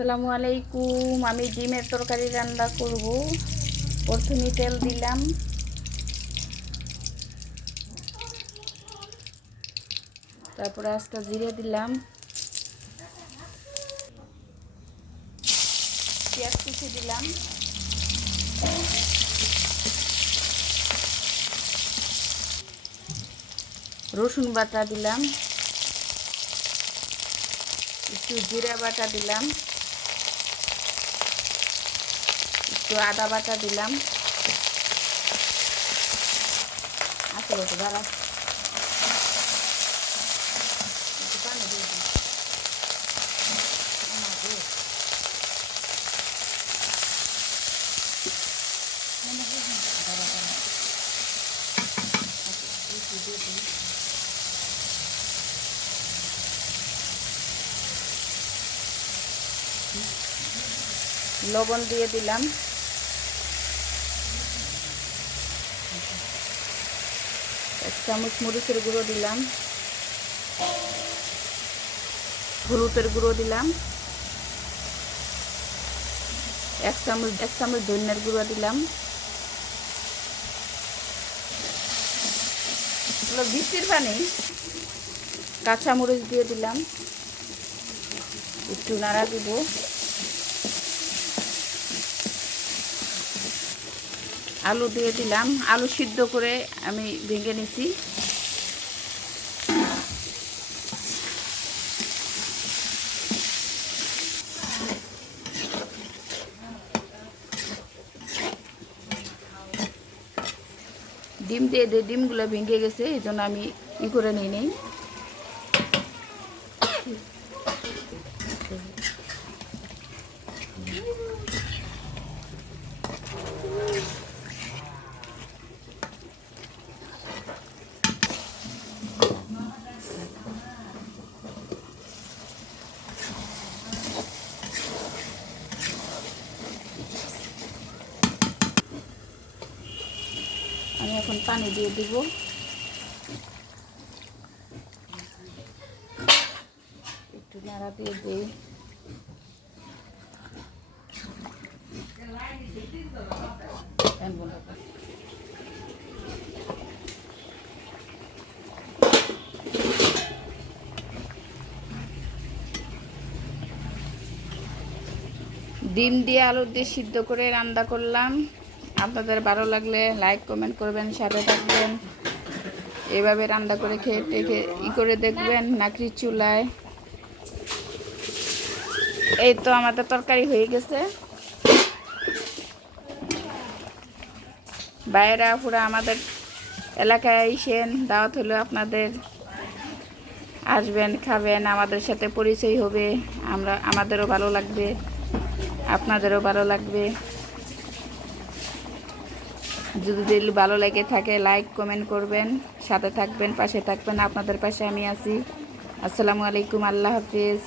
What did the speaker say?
আসসালামু আলাইকুম। আমি ডিমের তরকারি রান্না করব। প্রথমে তেল দিলাম, তারপরে আস্তে জিরে দিলাম, পেঁয়াজ কুচি দিলাম, রসুন বাটা দিলাম, একটু জিরা বাটা দিলাম, একটু আদা বাটা দিলাম। আসলে তো দাঁড়া, একটু পানি দিয়ে দিই। লবণ দিয়ে দিলাম, এক চামচ মরিচের গুঁড়ো দিলাম, হলুদের গুঁড়ো দিলাম, এক চামচ ধনিয়ার গুঁড়ো দিলাম, বৃষ্টির পানি, কাঁচামরিচ দিয়ে দিলাম, একটু নাড়া দিব। আলু দিয়ে দিলাম, আলু সিদ্ধ করে আমি ভেঙে নিছি। ডিম দিয়ে দিয়ে ডিমগুলো ভেঙে গেছে, এই জন্য আমি করে নিই নেই। আমি এখন পানি দিয়ে দিব। একটু নাড়া দিয়ে দিই। ডিম দিয়ে আলু দিয়ে সিদ্ধ করে রান্না করলাম। আপনাদের ভালো লাগলে লাইক কমেন্ট করবেন, সাথে থাকবেন। এভাবে রান্না করে খেয়ে করে দেখবেন নাকড়ি চুলায়। এই তো আমাদের তরকারি হয়ে গেছে। বাইরা পুরা আমাদের এলাকায় আইসেন, দাওয়াত হলো আপনাদের। আসবেন, খাবেন, আমাদের সাথে পরিচয় হবে। আমাদেরও ভালো লাগবে, আপনাদেরও ভালো লাগবে। যদি ভালো লেগে থাকে লাইক কমেন্ট করবেন, সাথে থাকবেন, পাশে থাকবেন। আপনাদের পাশে আমি আছি। আসসালামু আলাইকুম, আল্লাহ হাফিজ।